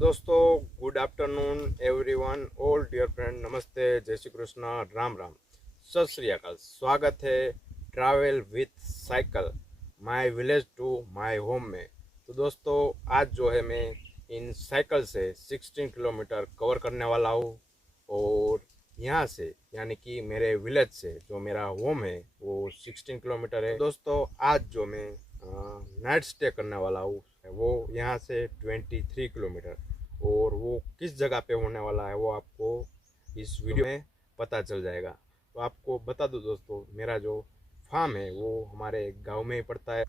दोस्तों good afternoon everyone all dear friend, नमस्ते, जय श्री कृष्ण, राम राम, सत श्री अकाल। स्वागत है travel with cycle my village to my home में। तो दोस्तों आज जो है मैं इन साइकिल से 16 किलोमीटर कवर करने वाला हूँ और यहाँ से यानी कि मेरे विलेज से जो मेरा होम है वो 16 किलोमीटर है। दोस्तों आज जो मैं नाइट स्टे करने वाला हूँ वो यहाँ से 23 किलोमीटर, और वो किस जगह पे होने वाला है वो आपको इस वीडियो में पता चल जाएगा। तो आपको बता दूं दोस्तों, मेरा जो फार्म है वो हमारे गांव में ही पड़ता है।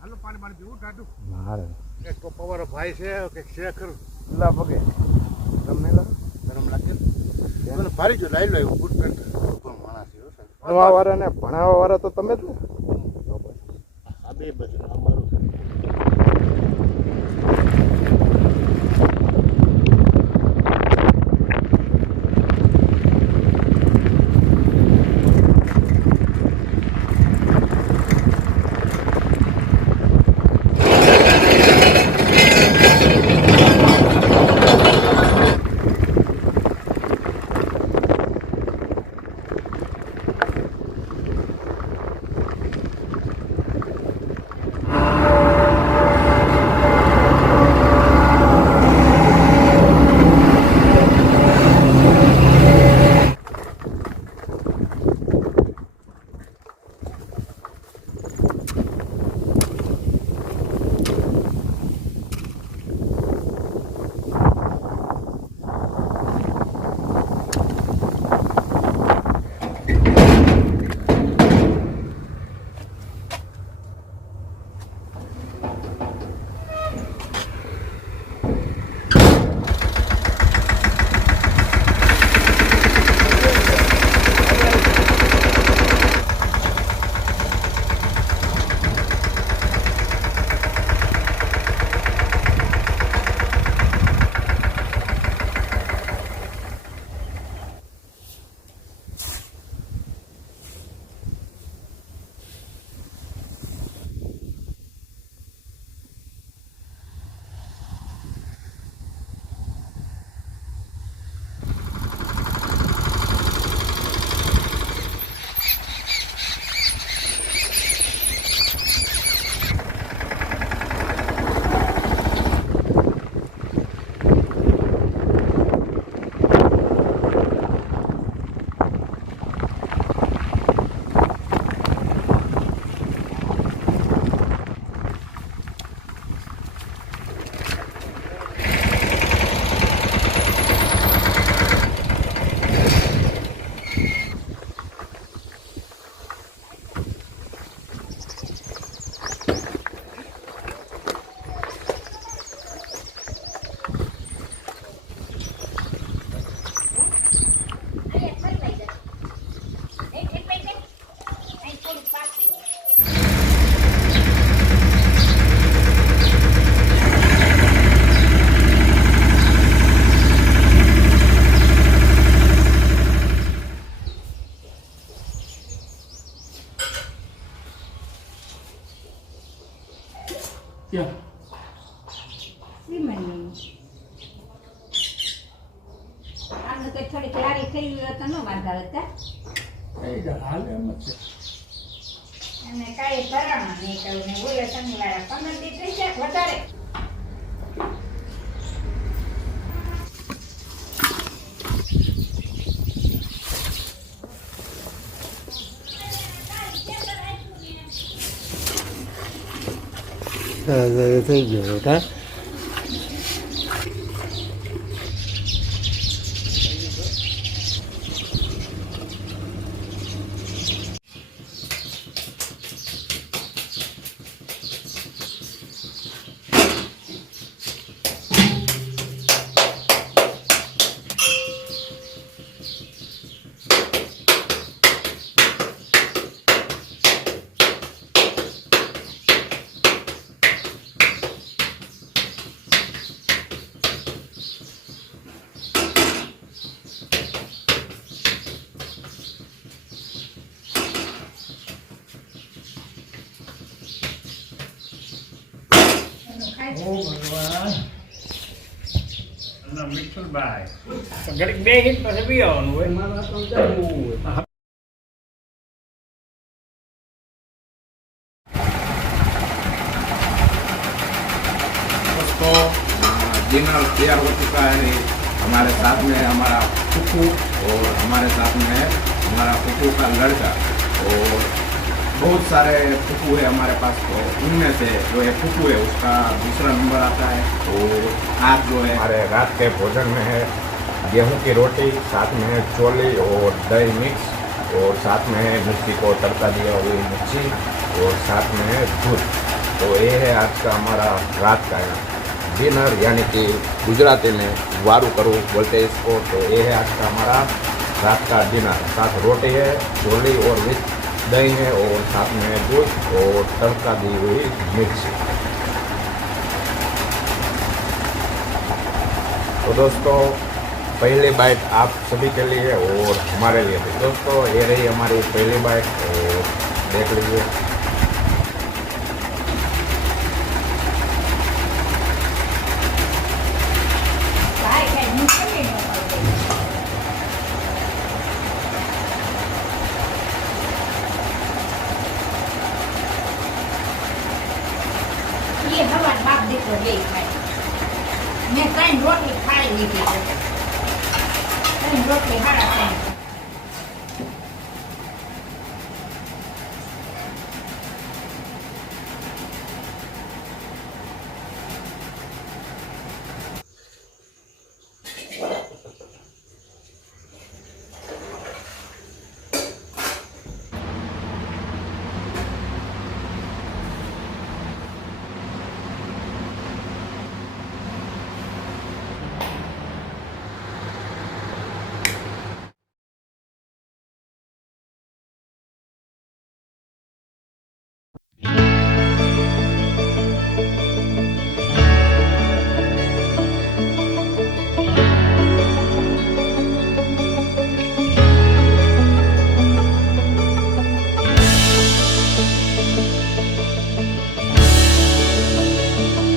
હાલો પાણી પાણી પીવું ટાટું મારે એક તો પવાર ભાઈ છે કે છે ખરું લા પગે તમને ગરમ લાગે મને ભારી જો લાઈ લો એવું બૂટ પેન્ટ પણ માણસ છે ભણવા વાળા ને ભણાવવા વાળા તો તમે જ ને। આ બે બધું અમારું શ્રીમંતની આમને તો થોડીક લારી થઈ ગઈ તો ન વાંધા હતા અને કાંઈ ભરાણા નહીં કહું ને બોલે શનિવારે 15 દી થઈ જાય વધારે થઈ ગયો બેટા ઘડીક બે હિટ પછી બી આવવાનું હોય दोस्तों डिनर तैयार हो चुका है। हमारे साथ में हमारा फूफू और हमारे साथ में है हमारा फूफू का लड़का और बहुत सारे फूफू है हमारे पास। तो उनमें से जो है फूफू है उसका दूसरा नंबर आता है। और आज जो है हमारे रात के भोजन में है गेहूं की रोटी, साथ में है छोले और दही मिक्स और साथ में है मिर्ची को तड़का दिया हुई मिर्ची और साथ में है दूध। तो ये है आज का हमारा रात का डिनर, यानी कि गुजराती में वारू करूँ बोलते हैं इसको। तो ये है आज का हमारा रात का डिनर। साथ रोटी है, छोले और मिर्च दही है और साथ में है दूध और तड़का दी हुई मिर्ची। तो दोस्तों पहली बाइट आप सभी के लिए और हमारे लिए भी। दोस्तों ये रही हमारी पहली बाइट और देख लीजिए। ભાઈ ભાઈ હું કરી ન ये हवा बाप देखो ले खाए मैं कहीं रोटी खाई नहीं थी कहीं रोटी हारा खाई